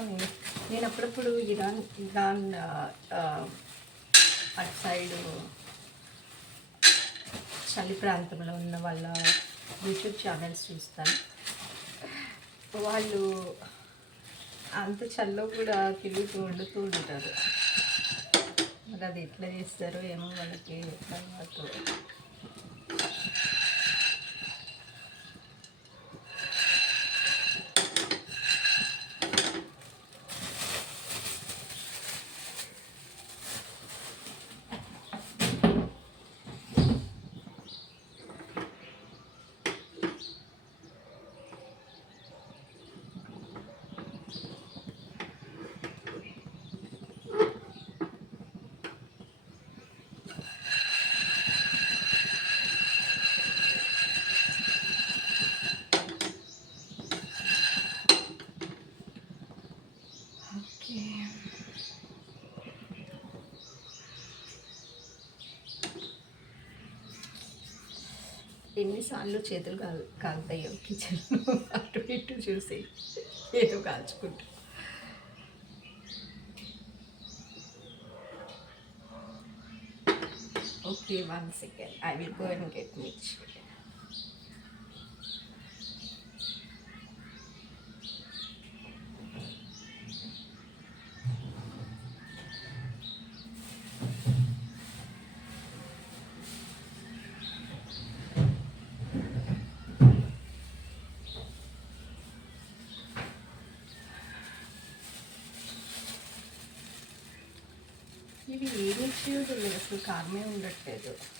కానీ నేను అప్పుడప్పుడు ఇరాన్ ఇరాన్ అటు సైడు చలి ప్రాంతంలో ఉన్న వాళ్ళ యూట్యూబ్ ఛానల్స్ చూస్తాను. వాళ్ళు అంత చల్లో కూడా తిరుగుతూ వండుతూ ఉంటారు. మరి అది ఎట్లా చేస్తారో ఏమో వాళ్ళకి ఎన్నిసార్లు చేతులు కాల్ కాలుతాయో కిచెన్లో అటు ఇటు చూసి ఏదో కాల్చుకుంటా. Okay one second I will go and get మిర్చి లేదు అసలు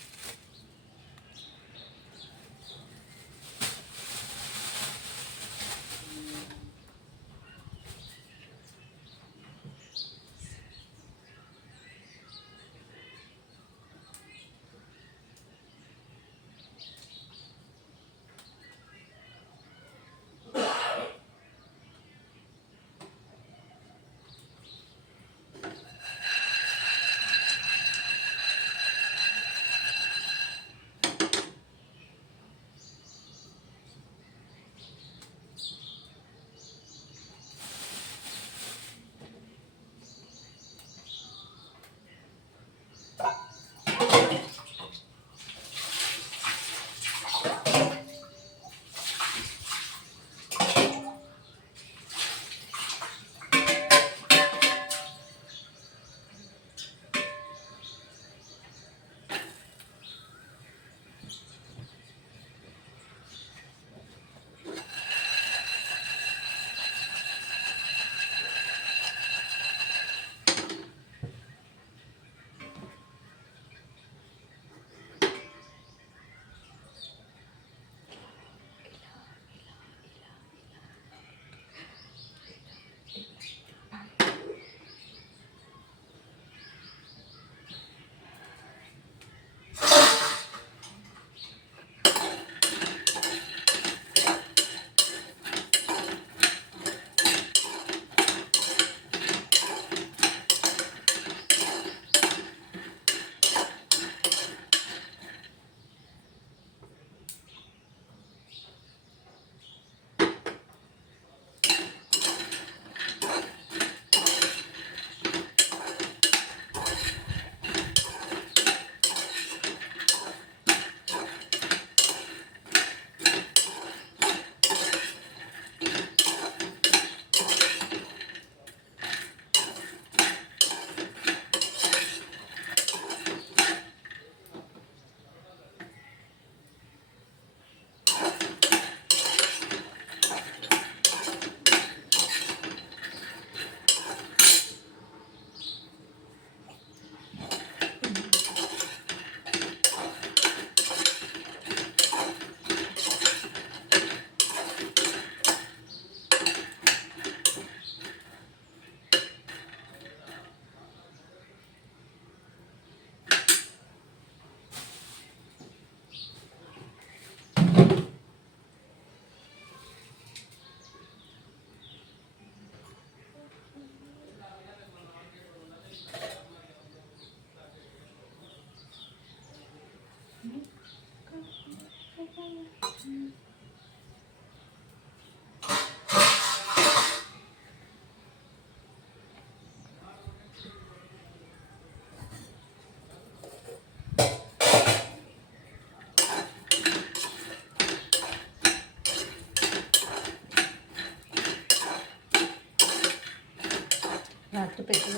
కారమే ఉండట్లేదు రాత్రి పెద్ద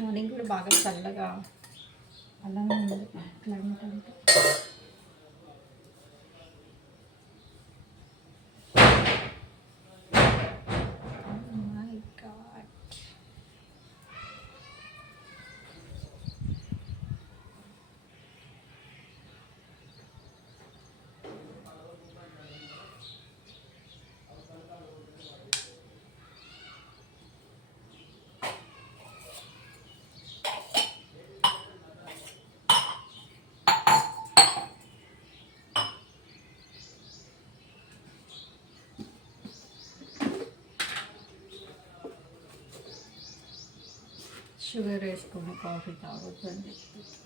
మార్నింగ్ కూడా బాగా చల్లగా అలానే ఉంది. క్లైమేట్ అంటే ಶುಗರ್ ಎಷ್ಟು ಕಾಫಿ ತಗೊಳ್ಬೇಕು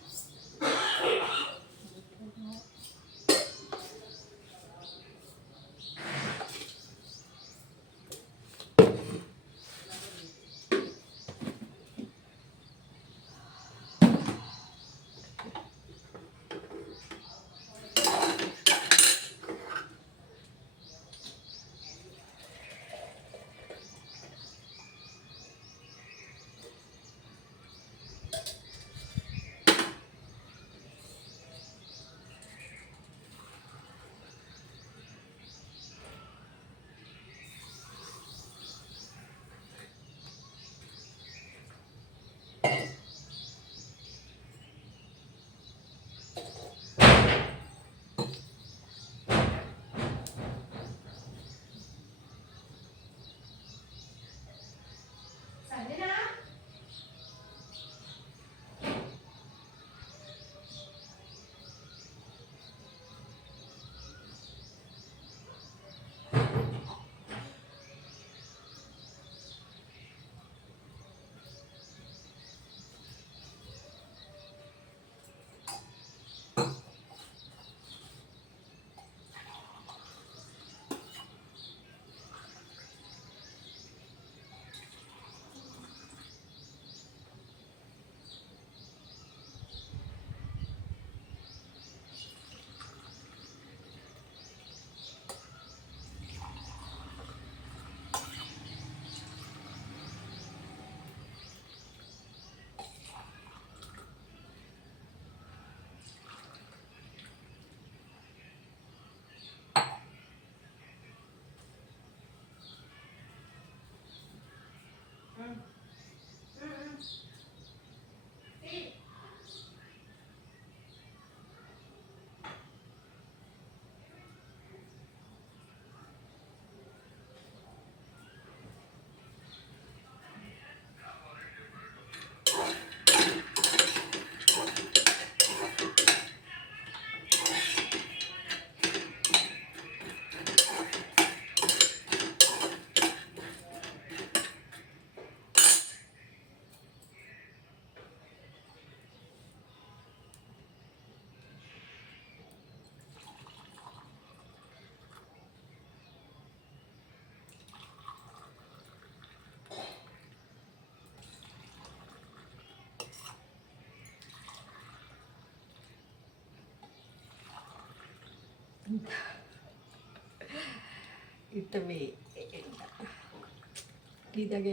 ఇంత వే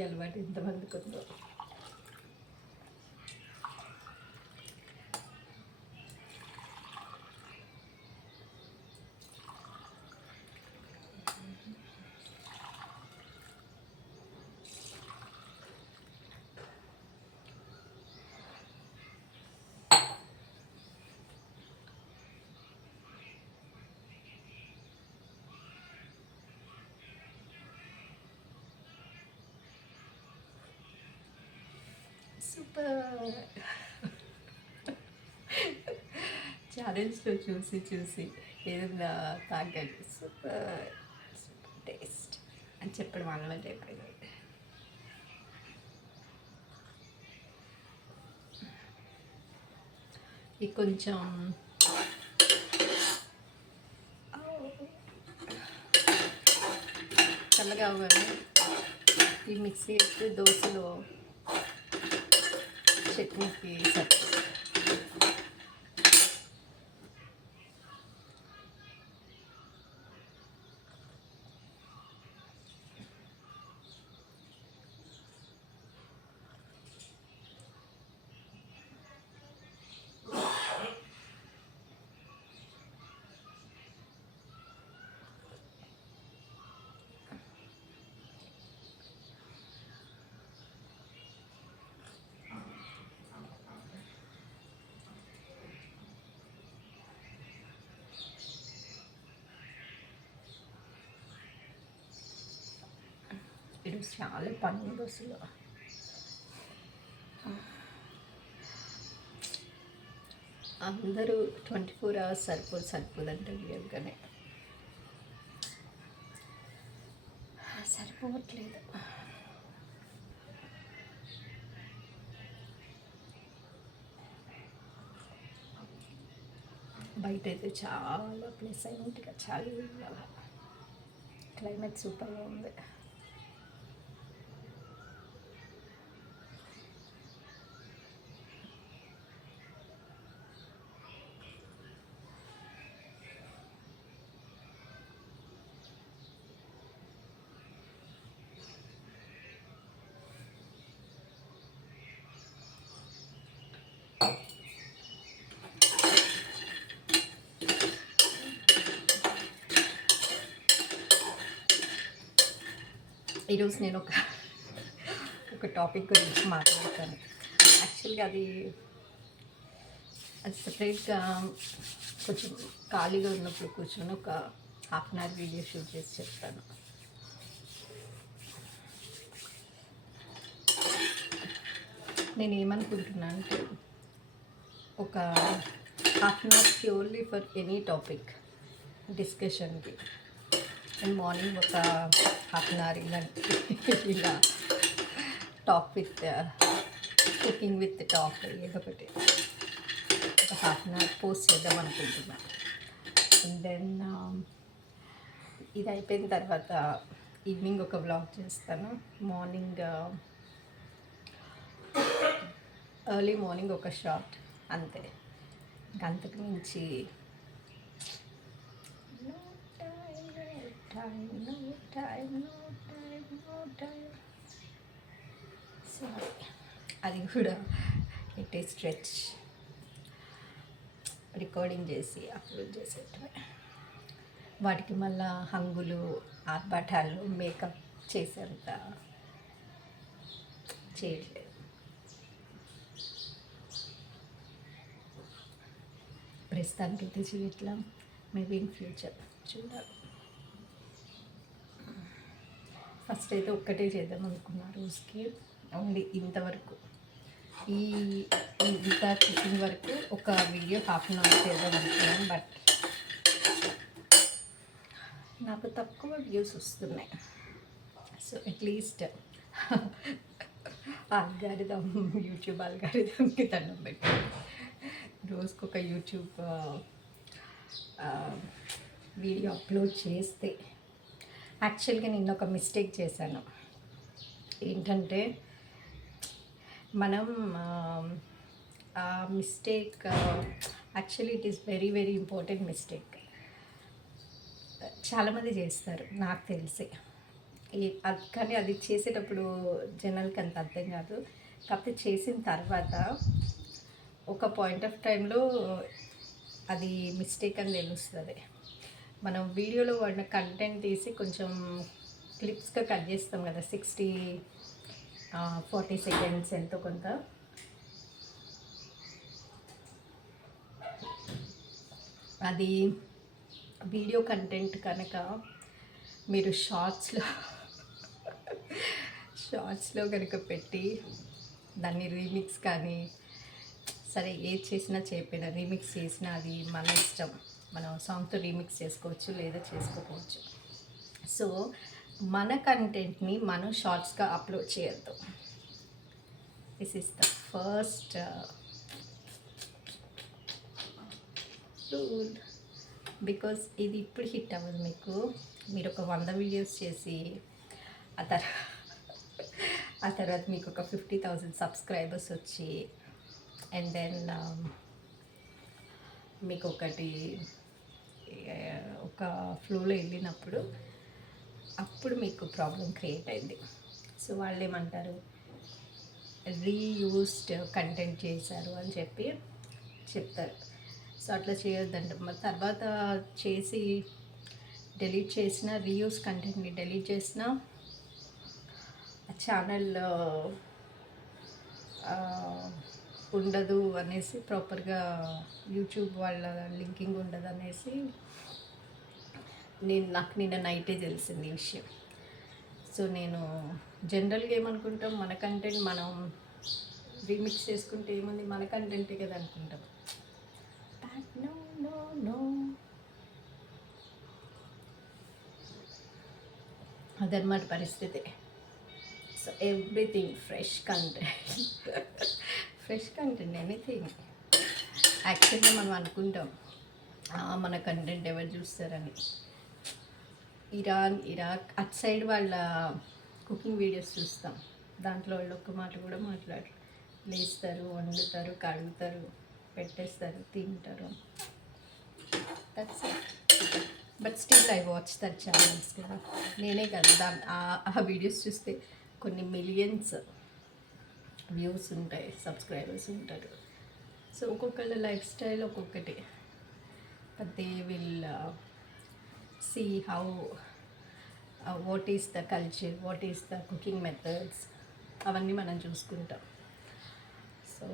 అలవాటు ఎంతమందికి ఉందో. సూపర్ ఛానల్స్లో చూసి చూసి ఏదైనా తాగాలి సూపర్ సూపర్ టేస్ట్ అని చెప్పడం అలవాటు అయిపోయింది ఇది కొంచెం చల్లగా అవ్వాలి. ఈ మిక్సీ వేస్తే దోశలో Ya te. సరి చాలా పని ఉంది అసలు. అందరూ ట్వంటీ ఫోర్ అవర్స్ సరిపోదు సరిపోదు అంటే రియల్గానే సరిపోవట్లేదు బయట అయితే చాలా ప్లెసెంట్గా చల్లగా క్లైమేట్ సూపర్గా ఉంది. ఈరోజు నేను ఒక ఒక టాపిక్ గురించి మాట్లాడతాను. యాక్చువల్గా అది అది సపరేట్గా కొంచెం ఖాళీగా ఉన్నప్పుడు కూర్చొని ఒక half an hour video shoot చేసి చెప్తాను. నేను ఏమనుకుంటున్నా అంటే ఒక half an hour purely for any topic డిస్కషన్కి నేను మార్నింగ్ ఒక హాఫ్ అన్ అవర్ ఇలాంటి ఇలా talk with cooking with talk ఏదో ఒకటి. ఒక హాఫ్ అన్ అవర్ పోస్ట్ చేద్దాం అనుకుంటున్నాను అండ్ దెన్ um, ఇది అయిపోయిన తర్వాత ఈవినింగ్ ఒక వ్లాగ్ చేస్తాను. మార్నింగ్ ఎర్లీ మార్నింగ్ ఒక షార్ట్ అంతే. అంతకు మించి No time, no time, no time, no time, no time. Sorry. అది కూడా ఇట్ ఈ స్ట్రెచ్ రికార్డింగ్ చేసి అప్లోడ్ చేసేటమే వాటికి మళ్ళా హంగులు ఆర్భాటాలు మేకప్ చేసేంత చేయట్లేదు ప్రస్తుతానికి అయితే చేయట్లా మేబీ ఇన్ ఫ్యూచర్ చూడాలి ఫస్ట్ అయితే ఒక్కటే చేద్దాం అనుకున్నా రోజుకి. ఓన్లీ ఇంతవరకు. ఈ ఇంత కుకింగ్ వరకు ఒక వీడియో హాఫ్ అన్ అవర్ చేద్దాం అనుకున్నాను బట్ నాకు తక్కువ వ్యూస్ వస్తున్నాయి. So at least algorithm YouTube అల్గారిదంకి దండం పెట్టి. రోజుకు ఒక యూట్యూబ్ వీడియో అప్లోడ్ చేస్తే యాక్చువల్గా నేను ఒక మిస్టేక్ చేశాను. ఏంటంటే మనం ఆ mistake actually it is very very important mistake. చాలామంది చేస్తారు నాకు తెలిసి. అది కానీ అది చేసేటప్పుడు జనాలకి అంత అర్థం కాదు. కాకపోతే చేసిన తర్వాత ఒక పాయింట్ ఆఫ్ టైంలో అది మిస్టేక్ అని తెలుస్తుంది. మనం వీడియోలో వాడిన కంటెంట్ తీసి కొంచెం క్లిప్స్గా కట్ చేస్తాం కదా సిక్స్టీ ఫార్టీ సెకండ్స్ ఎంతో కొంత. అది వీడియో కంటెంట్ కనుక మీరు షార్ట్స్లో షార్ట్స్లో కనుక పెట్టి దాన్ని రీమిక్స్ కానీ సరే ఏది చేసినా చెప్పినా రీమిక్స్ చేసినా అది మన ఇష్టం. మనం సాంగ్తో రీమిక్స్ చేసుకోవచ్చు లేదా చేసుకోకపోవచ్చు. సో మన కంటెంట్ని మనం షార్ట్స్గా అప్లోడ్ చేయొద్దు. This is the first rule because ఇది ఇప్పుడు హిట్ అవ్వదు మీకు. మీరు ఒక వంద వీడియోస్ చేసి ఆ తర్వాత ఆ తర్వాత మీకు ఒక ఫిఫ్టీ థౌజండ్ సబ్స్క్రైబర్స్ వచ్చి అండ్ దెన్ మీకు ఒకటి ఒక ఫ్లోలో వెళ్ళినప్పుడు అప్పుడు మీకు ప్రాబ్లం క్రియేట్ అయింది. సో వాళ్ళు ఏమంటారు రీయూస్డ్ కంటెంట్ చేశారు అని చెప్పి చెప్తారు. సో అట్లా చేయొద్దంట. మరి తర్వాత చేసి డెలీట్ చేసిన రీయూస్ కంటెంట్ని డెలీట్ చేసిన ఛానల్ ఉండదు అనేసి ప్రాపర్గా యూట్యూబ్ వాళ్ళ లింకింగ్ ఉండదు అనేసి నేను నాకు నిన్న నైటే తెలిసింది ఈ విషయం. సో నేను జనరల్గా ఏమనుకుంటాం మన కంటెంట్ మనం రీమిక్స్ చేసుకుంటే ఏముంది? మన కంటెంటే కదా అనుకుంటాం. నో నో నో అదనమాట పరిస్థితి. So everything fresh content fresh content anything యాక్చువల్గా మనం అనుకుంటాం మన కంటెంట్ ఎవరు చూస్తారని. ఇరాన్ ఇరాక్ అట్ సైడ్ వాళ్ళ కుకింగ్ వీడియోస్ చూస్తాం. దాంట్లో వాళ్ళు ఒక్క మాట కూడా మాట్లాడరు. లేస్తారు వండుతారు కడుగుతారు పెట్టేస్తారు తింటారు. But still I watch that channels కదా. నేనే కదా దాని ఆ వీడియోస్ చూస్తే కొన్ని మిలియన్స్ వ్యూస్ ఉంటాయి సబ్స్క్రైబర్స్ ఉంటారు. సో ఒక్కొక్కళ్ళ లైఫ్ స్టైల్ ఒక్కొక్కటి. But they will see how what is the culture what is the cooking methods అవన్నీ మనం చూసుకుంటాం. సో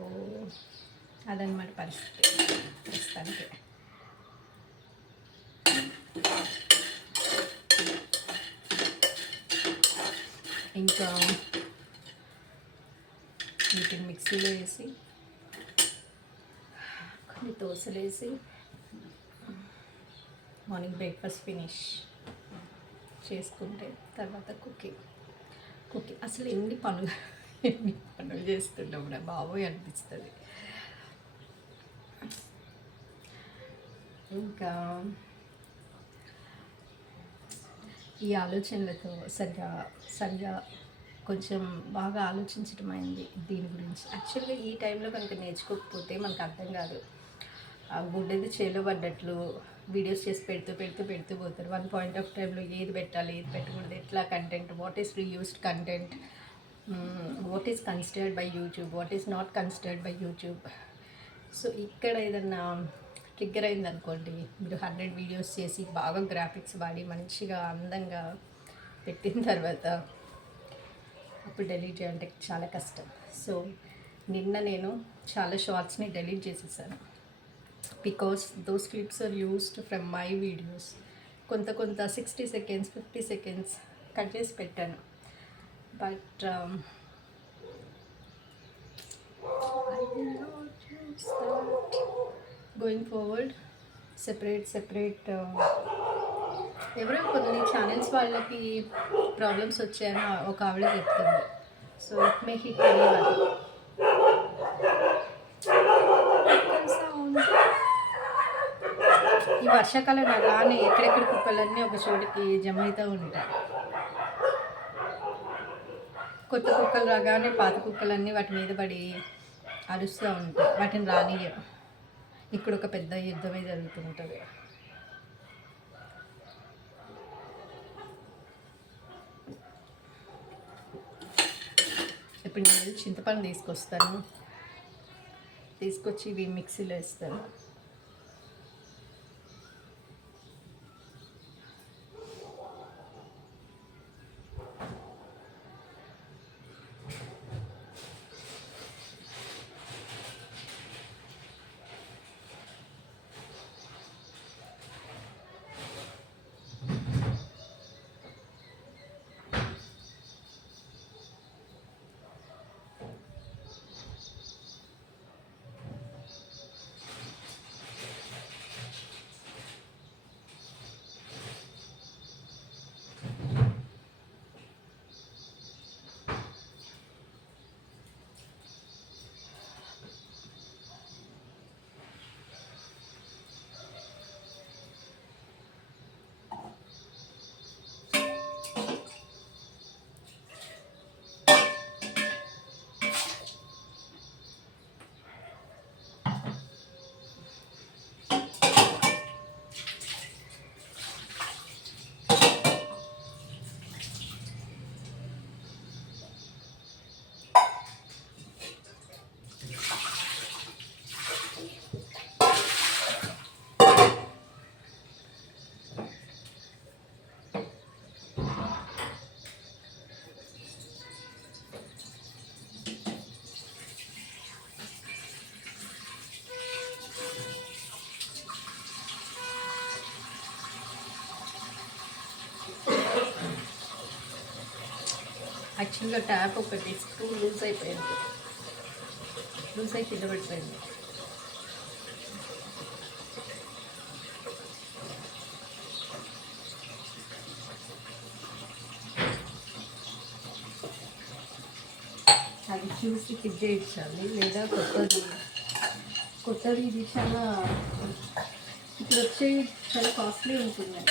అదనమాట పరిస్థితి. ప్రస్తుతానికి. ఇంకా వీటిని మిక్సీలో వేసి కొన్ని దోశలు వేసి మార్నింగ్ బ్రేక్ఫాస్ట్ ఫినిష్ చేసుకుంటే తర్వాత కుకింగ్. కుకింగ్ అసలు ఎన్ని పనులు ఎన్ని పనులు చేస్తున్నాం బాబోయ్ అనిపిస్తుంది. ఇంకా ఈ ఆలోచనలతో సరిగా సరిగా కొంచెం బాగా ఆలోచించడం అయింది దీని గురించి. యాక్చువల్గా ఈ టైంలో కనుక నేర్చుకోకపోతే మనకు అర్థం కాదు. ఆ గుడ్డది చేలో పడ్డట్లు వీడియోస్ చేసి పెడుతూ పెడుతూ పెడుతూ పోతారు. వన్ పాయింట్ ఆఫ్ టైంలో ఏది పెట్టాలి ఏది పెట్టకూడదు ఎట్లా content what is reused content what is considered by YouTube what is not considered by YouTube so ఇక్కడ ఏదన్నా ట్రిగ్గర్ అయింది అనుకోండి మీరు హండ్రెడ్ వీడియోస్ చేసి బాగా గ్రాఫిక్స్ వాడి మంచిగా అందంగా పెట్టిన తర్వాత అప్పుడు డెలీట్ చేయాలంటే చాలా కష్టం. సో నిన్న నేను చాలా షార్ట్స్ని డెలీట్ చేసేసాను. Because those clips are used from my videos కొంత కొంత sixty seconds fifty seconds cut చేసి పెట్టాను. But going forward separate separate ఎవరో కొన్ని ఛానల్స్ వాళ్ళకి ప్రాబ్లమ్స్ వచ్చాయని ఒక ఆవిడ చెప్తుంది. So it may hit anyone ఈ వర్షాకాలం అలానే ఎక్కడెక్కడ కుక్కలన్నీ ఒక చోటికి జమ అవుతూ ఉంటాయి. కొత్త కుక్కలు రాగానే పాత కుక్కలన్నీ వాటి మీద పడి అరుస్తూ ఉంటాయి. వాటిని రానియరు ఇక్కడ ఒక పెద్ద యుద్ధమే జరుగుతుంటుంది ఇప్పుడు చింతపండు తీసుకొస్తాను. తీసుకొచ్చి ఇవి మిక్సీలో వేస్తాను. యాక్చువల్గా ట్యాప్ ఒకటి. స్క్రూ లూజ్ అయిపోయింది. లూజ్ అయి కింద పడిపోయింది. అది చూసి ఫిట్ చేయించాలి. లేదా కొత్తది. కొత్తది ఇది చాలా ఇప్పుడు వచ్చే చాలా కాస్ట్లీ ఉంటుంది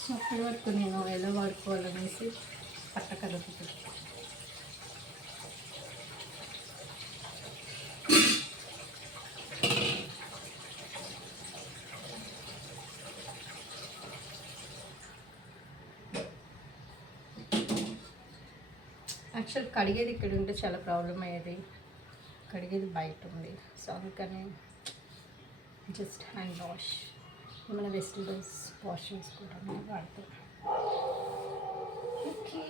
సో అప్పటి వరకు నేను ఎలా వాడుకోవాలనేసి పట్టకలుగుతుంది యాక్చువల్ కడిగేది ఇక్కడ ఉంటే చాలా ప్రాబ్లం అయ్యేది. కడిగేది బయట ఉంది. సో అందుకని జస్ట్ హ్యాండ్ వాష్. നമ്മുടെ വെജിറ്റബിൾസ് പോർഷൻസ് കൂടെ അങ്ങനെ വളർത്തും ഓക്കെ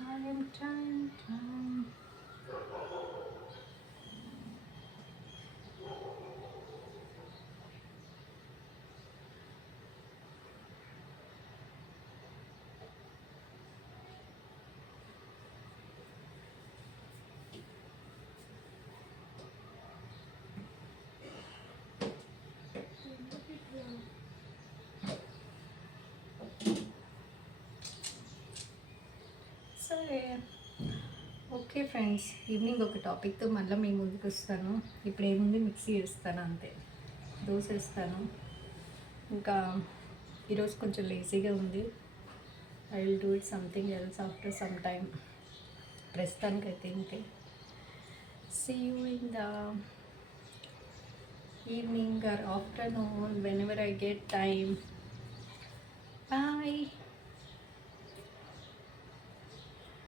time, time, time. సరే. ఓకే ఫ్రెండ్స్ ఈవినింగ్ ఒక టాపిక్తో మళ్ళీ మీ ముందుకు వస్తాను. ఇప్పుడు ఏముంది మిక్సీ వేస్తాను అంతే. దోశ వేస్తాను. ఇంకా ఈరోజు కొంచెం లేజీగా ఉంది. I will do it something else after some time ప్రస్తుతానికైతే ఇంకే see you in the evening or afternoon whenever I get time bye